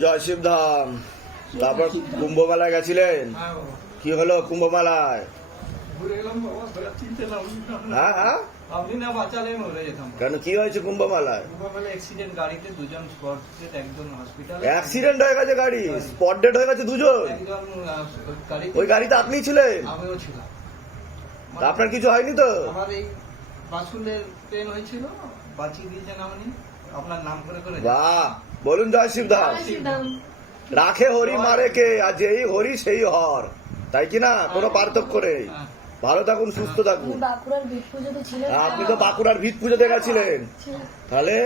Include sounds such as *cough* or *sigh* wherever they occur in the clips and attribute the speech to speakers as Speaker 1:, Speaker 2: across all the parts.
Speaker 1: জয় শিবধাম তারপর কুম্ভ মেলায় গেছিলেন?
Speaker 2: হ্যাঁ
Speaker 1: কি হলো কুম্ভ মেলায়। হ্যাঁ হ্যাঁ?
Speaker 2: আপনি না বাঁচালে মরে যেতাম
Speaker 1: কেন, কি হয়েছে কুম্ভ মেলায়
Speaker 2: অ্যাক্সিডেন্ট গাড়িতে দুজন স্পট ডেট
Speaker 1: অ্যাক্সিডেন্ট হয়ে গেছে গাড়ি? স্পট ডেড হয়ে গেছে দুজন? ওই গাড়িতে আপনি ছিলেন?
Speaker 2: আমিও ছিলাম
Speaker 1: আপনার কিছু হয়নি তো?
Speaker 2: বাসুলের ট্রেন হয়েছিল বাঁচিয়ে দিয়েছেন আপনি আপনার নাম করে করে
Speaker 1: বলুন জয় শিবধাম রাখে হরি মারে কে আর যেই হরি সেই হর। তাই কি না? কোনো পার্থক্য নেই।
Speaker 2: হ্যাঁ।
Speaker 1: ভালো থাকুন সুস্থ থাকুন।
Speaker 3: আপনি
Speaker 1: আর আপনি তো বাঁকুড়ার ভিত পুজোতে গেছিলেন তাহলে?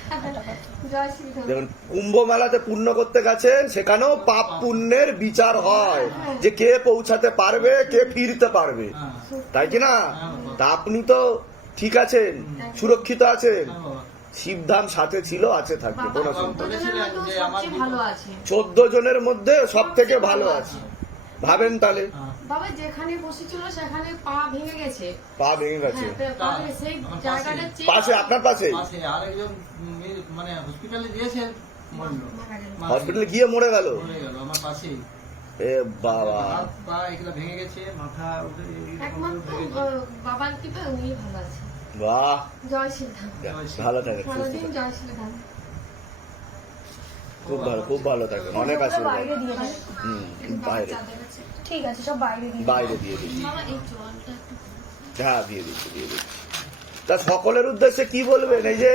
Speaker 1: *laughs* দেখুন কুম্ভ মেলাতে পূর্ণ করতে গেছেন সেখানেও পাপ পুণ্যের বিচার হয়। যে কে পৌঁছাতে পারবে কে ফিরতে পারবে।
Speaker 2: হ্যাঁ।
Speaker 1: তাই কি না? তা আপনি তো ঠিক আছেন সুরক্ষিত আছেন।
Speaker 2: হ্যাঁ।
Speaker 1: শিবধাম সাথে ছিল আছে থাকবে কোনো চোদ্দ জনের মধ্যে সব থেকে ভালো আছে। ভাবেন তাহলে।
Speaker 4: বাবা যেখানে বসেছিল সেখানে পা ভেঙে গেছে।
Speaker 1: পা ভেঙে গেছে।
Speaker 4: হ্যাঁ,
Speaker 1: পাশে। আপনার পাশে?
Speaker 2: আরেকজন মানে হসপিটালে দিয়েছে মরলো।
Speaker 4: মারা গেল।
Speaker 2: মারা
Speaker 1: হসপিটালে গিয়ে মরে গেল?
Speaker 2: আমার পাশেই।
Speaker 1: এ বাবা।
Speaker 2: পা এগুলো ভেঙে গেছে মাথা
Speaker 4: একমাত্র
Speaker 2: ভেঙে গেছে।
Speaker 4: আহ, বাবার কৃপা উনি ভালো আছে
Speaker 1: বাহ।
Speaker 4: জয় শ্রীধাম
Speaker 1: ভালো থাকে খুব ভালো খুব ভালো থাকে। অনেক আশীর্বাদ।
Speaker 3: বাইরে দিয়ে দেন
Speaker 1: হুম বাইরে।
Speaker 3: ঠিক আছে সব বাইরে দিয়ে
Speaker 1: বাইরে দিয়ে দিচ্ছি। হ্যাঁ দিয়ে দিচ্ছি দিয়ে দিচ্ছি। তা সকলের উদ্দেশ্যে কি বলবেন? এই যে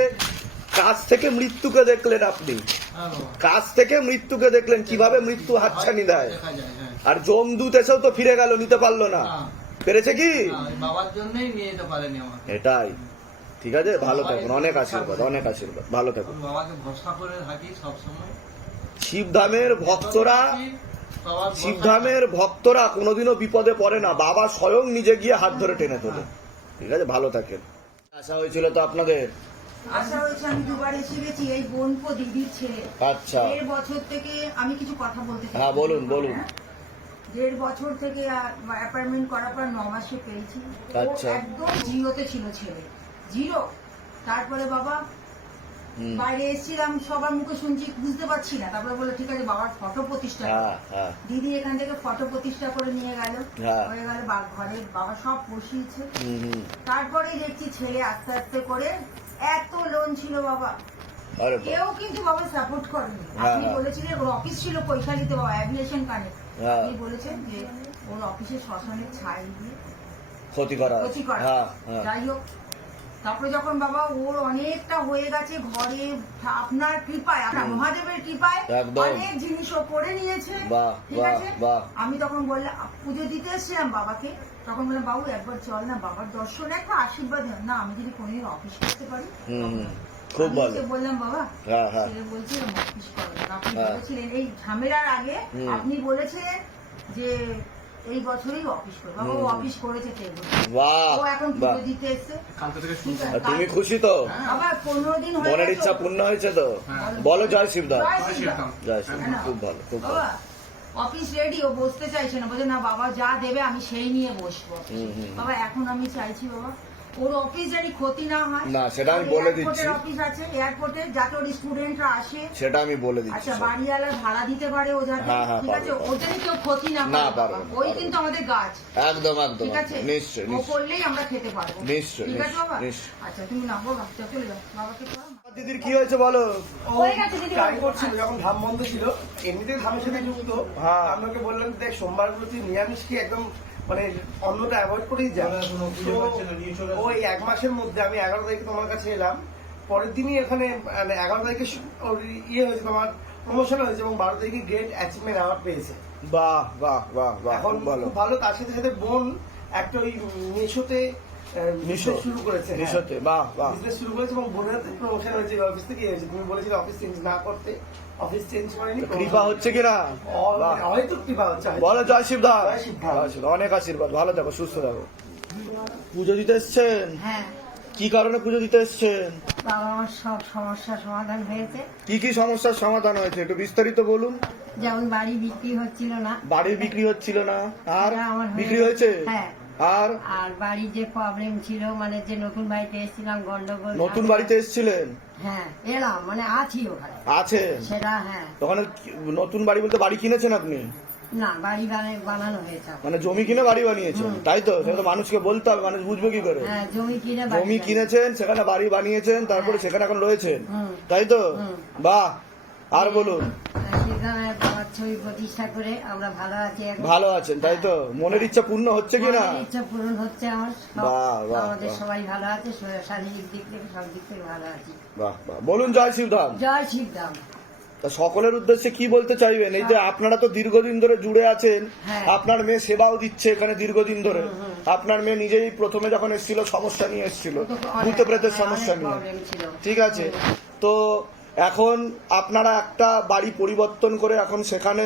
Speaker 1: কাছ থেকে মৃত্যুকে দেখলেন আপনি।
Speaker 2: হ্যাঁ
Speaker 1: কাছ থেকে মৃত্যুকে দেখলেন কীভাবে মৃত্যু হাতছানি দেয়?
Speaker 2: দেখা যায় হ্যাঁ
Speaker 1: আর জমদূত এসেও তো ফিরে গেল নিতে পারল না।
Speaker 2: না,
Speaker 1: পেরেছে কি?
Speaker 2: বাবার জন্যই নিয়ে যেতে পারেনি আমাকে।
Speaker 1: এটাই। ঠিক আছে? ভালো থাকুন অনেক আশীর্বাদ অনেক আশীর্বাদ। ভালো থাকুন।
Speaker 2: বাবাকে ভরসা করে থাকি সবসময়।
Speaker 1: শিবধামের ভক্তরা শিবধামের ভক্তরা কোনোদিনও বিপদে পড়ে না। বাবা স্বয়ং নিজে গিয়ে হাত ধরে টেনে তোলে। ঠিক আছে? ভালো থাকেন। আশা হয়েছিল তো আপনাদের?
Speaker 5: আশা হয়েছে আমি দুবার এসে গেছি এই বোনপো দিদির ছেলে।
Speaker 1: আচ্ছা।
Speaker 5: দেড় বছর থেকে আমি কিছু কথা বলতে
Speaker 1: হ্যাঁ, বলুন, বলুন।
Speaker 5: দেড় বছর থেকে অ্যাপয়েন্টমেন্ট করার পর ন মাসে পেয়েছি।
Speaker 1: আচ্ছা।
Speaker 5: একদম জিরোতে ছিল ছেলে। জিরো। তারপরে বাবা বাইরে এসেছিলাম সবার মুখে শুনছি বুঝতে পারছি না। তারপরে বলল ঠিক আছে বাবার ফটো প্রতিষ্ঠা।
Speaker 1: হ্যাঁ হ্যাঁ।
Speaker 5: দিদি এখান থেকে ফটো প্রতিষ্ঠা করে নিয়ে গেল।
Speaker 1: হ্যাঁ।
Speaker 5: হয়ে গেল ঘরে বাবা সব বসিয়েছে। তারপরে দেখছি ছেলে আস্তে আস্তে করে এত লোন ছিল বাবা। কেউ কিন্তু বাবা সাপোর্ট করেনি। আপনি। বলেছিলেন অফিস ছিল কৈশালিতে বাবা অ্যাভিয়েশন কানে।
Speaker 1: হ্যাঁ।
Speaker 5: আপনি বলেছেন যে ওর অফিসে শ্মশানের ছাই দিয়ে
Speaker 1: ক্ষতি করা
Speaker 5: ক্ষতি করা
Speaker 1: হ্যাঁ হ্যাঁ।
Speaker 5: যাই হোক তারপরে যখন বাবা ওর অনেকটা হয়ে গেছে ঘরে আপনার কৃপায় আপনার মহাদেবের কৃপায় অনেক জিনিস ও করে নিয়েছে। ঠিক আছে? আমি তখন বললাম পুজো দিতে এসেছিলাম বাবাকে। তখন বললাম বাবু একবার চল না বাবার দর্শন একটা আশীর্বাদ না আমি যদি কোনোদিন অফিস করতে পারি
Speaker 1: খুব ভালো।
Speaker 5: বললাম বাবা
Speaker 1: হ্যাঁ হ্যাঁ।
Speaker 5: বলছিলাম অফিস আপনি
Speaker 1: হ্যাঁ।
Speaker 5: বলেছিলেন এই ঝামেলার আগে আপনি বলেছিলেন যে এই বছরই অফিস করবে। বাবা ও অফিস করেছে
Speaker 1: বাহ
Speaker 5: ও এখন পুজো দিতে এসছে।
Speaker 2: কালকে থেকে
Speaker 5: ঠিক
Speaker 1: তুমি খুশি তো?
Speaker 5: আবার পনেরো দিন হয়ে
Speaker 1: মনের ইচ্ছা পূর্ণ হয়েছে তো?
Speaker 2: হ্যাঁ।
Speaker 1: বলো জয় শিবদা
Speaker 5: জয়
Speaker 2: জয়
Speaker 5: শ্রীরাম।
Speaker 2: শ্রীরাম।
Speaker 1: জয় শিবদা
Speaker 5: হ্যাঁ।
Speaker 1: খুব ভালো খুব ভালো।
Speaker 5: বাবা অফিস রেডি ও বসতে চাইছে না। বলছে না বাবা যা দেবে আমি সেই নিয়ে বসবো
Speaker 1: হুম, হুম।
Speaker 5: বাবা এখন আমি চাইছি বাবা ওর অফিস জানি ক্ষতি না হয়।
Speaker 1: না, সেটা আমি বলে দিচ্ছি।
Speaker 5: অফিস আছে এয়ারপোর্টে যাতে ওর স্টুডেন্টরা আসে।
Speaker 1: সেটা আমি বলে দিচ্ছি
Speaker 5: আচ্ছা বাড়িওয়ালার ভাড়া দিতে পারে ও যাতে
Speaker 1: হ্যাঁ, হ্যাঁ,
Speaker 5: ঠিক আছে?
Speaker 1: পারবে,
Speaker 5: ওর জন্য কেউ ক্ষতি না
Speaker 1: না, পারবে,
Speaker 5: ওই কিন্তু আমাদের গাছ।
Speaker 1: একদম একদম
Speaker 5: ঠিক আছে?
Speaker 1: নিশ্চয়
Speaker 5: ও করলেই আমরা খেতে পারব।
Speaker 1: নিশ্চয়,
Speaker 5: ঠিক আছে বাবা?
Speaker 1: নিশ্চয়।
Speaker 5: আচ্ছা তুমি না বাবা চলে যাও। বাবাকে
Speaker 1: দিদির কি হয়েছে বলো?
Speaker 3: হয়ে
Speaker 6: ট্রাই করছিল যখন ধাম বন্ধ ছিল এমনিতে ধামের সাথে যুক্ত।
Speaker 1: হ্যাঁ।
Speaker 6: আমাকে বললেন দেখ সোমবারগুলো তুই নিরামিষ কি একদম মানে অন্যটা অ্যাভয়েড করেই যা
Speaker 2: তাহলে কোনো পুজো
Speaker 6: তো
Speaker 2: পাচ্ছে না, নিয়ে চলে আসো।
Speaker 6: ওই এক মাসের মধ্যে আমি এগারো তারিখে তোমার কাছে এলাম। পরের দিনই এখানে মানে এগারো তারিখে ইয়ে হয়েছে তোমার প্রমোশন হয়েছে এবং বারো তারিখে গ্রেট অ্যাচিভমেন্ট অ্যাওয়ার্ড পেয়েছে।
Speaker 1: বাহ বাহ বাহ বাহ
Speaker 6: এখন
Speaker 1: ভালো।
Speaker 6: ভালো। তার সাথে সাথে বোন একটা ওই মিশোতে
Speaker 1: মিশো
Speaker 6: মিশো শুরু করেছে হ্যাঁ।
Speaker 1: মিশোতে বাহ বাহ
Speaker 6: বিজনেস শুরু করেছে এবং বোনের প্রমোশন হয়েছে অফিস থেকে তুমি বলেছিলে অফিস চেঞ্জ না করতে অফিস চেঞ্জ করেনি
Speaker 1: তো কৃপা হচ্ছে কিনা? বাহ।
Speaker 6: হয়তো কৃপা হচ্ছে হয়তো।
Speaker 1: বলো জয় শিবদা।
Speaker 6: জয় শিবধাম।
Speaker 1: জয় শিবদা। অনেক আশীর্বাদ। ভালো থাকো সুস্থ থাকো। পুজো দিতে এসছেন?
Speaker 5: হ্যাঁ।
Speaker 1: কি কারণে পুজো দিতে এসছেন?
Speaker 5: বাবা আমার সব সমস্যার সমাধান হয়েছে।
Speaker 1: কি কি সমস্যার সমাধান হয়েছে? একটু বিস্তারিত বলুন।
Speaker 5: যেমন বাড়ি বিক্রি হচ্ছিল না।
Speaker 1: বাড়ির বিক্রি হচ্ছিল না। আর
Speaker 5: আমার
Speaker 1: বিক্রি হয়েছে?
Speaker 5: হ্যাঁ।
Speaker 1: আর?
Speaker 7: আর বাড়ির যে প্রবলেম ছিল মানে যে নতুন বাড়িতে এসেছিলাম গন্ডগোল
Speaker 1: নতুন বাড়িতে এসেছিলেন?
Speaker 7: হ্যাঁ এলাম মানে আছি ওখানে।
Speaker 1: আছেন?
Speaker 7: সেটা হ্যাঁ।
Speaker 1: ওখানে নতুন বাড়ি বলতে বাড়ি কিনেছেন আপনি?
Speaker 7: না বাড়ি বানানো- হয়েছে
Speaker 1: মানে জমি কিনে বাড়ি বানিয়েছেন? তাই তো? সেটা তো মানুষকে বলতে হবে মানুষ বুঝবে কি করে।
Speaker 7: হ্যাঁ জমি কিনে
Speaker 1: জমি কিনেছেন সেখানে বাড়ি বানিয়েছেন তারপরে সেখানে এখন রয়েছেন। তাই তো। বাহ আর বলুন।
Speaker 7: হ্যাঁ, ছবি প্রতিষ্ঠা করে আমরা ভালো আছি
Speaker 1: ভালো আছেন তাই তো? মনের ইচ্ছা পূর্ণ হচ্ছে কি না?
Speaker 7: ইচ্ছা পূরণ হচ্ছে আমার। আমাদের সবাই ভালো আছে শারীরিক দিক থেকে সব দিক থেকে ভালো আছি।
Speaker 1: বাহ বাহ। বলুন জয় শিবধাম
Speaker 7: জয় শিবধাম
Speaker 1: তা সকলের উদ্দেশ্যে কি বলতে চাইবেন? এই যে আপনারা তো দীর্ঘদিন ধরে জুড়ে আছেন
Speaker 7: হ্যাঁ।
Speaker 1: আপনার মেয়ে সেবাও দিচ্ছে এখানে দীর্ঘদিন ধরে। আপনার মেয়ে নিজেই প্রথমে যখন এসেছিল সমস্যা নিয়ে এসেছিল ভূত প্রেতের
Speaker 7: হ্যাঁ,
Speaker 1: সমস্যা নিয়ে। ঠিক আছে? তো এখন আপনারা একটা বাড়ি পরিবর্তন করে এখন সেখানে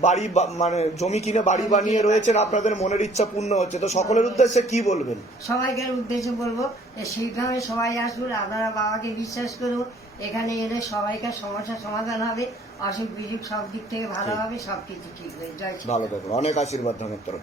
Speaker 1: বাড়ি মানে জমি কিনে বাড়ি বানিয়ে রয়েছেন আপনাদের মনের ইচ্ছা পূর্ণ হচ্ছে। তো সকলের উদ্দেশ্যে কি বলবেন?
Speaker 7: সবাইকে উদ্দেশ্যে বলব শিবধামে সবাই আসুন আপনারা বাবাকে বিশ্বাস করুন এখানে এলে সবাইকার সমস্যার সমাধান হবে অসুখ বিসুখ সব দিক থেকে ভালো হবে সব কিছু ঠিক হয়ে শ্রী
Speaker 1: ভালো থাকুন। অনেক আশীর্বাদ ধনের তরফ।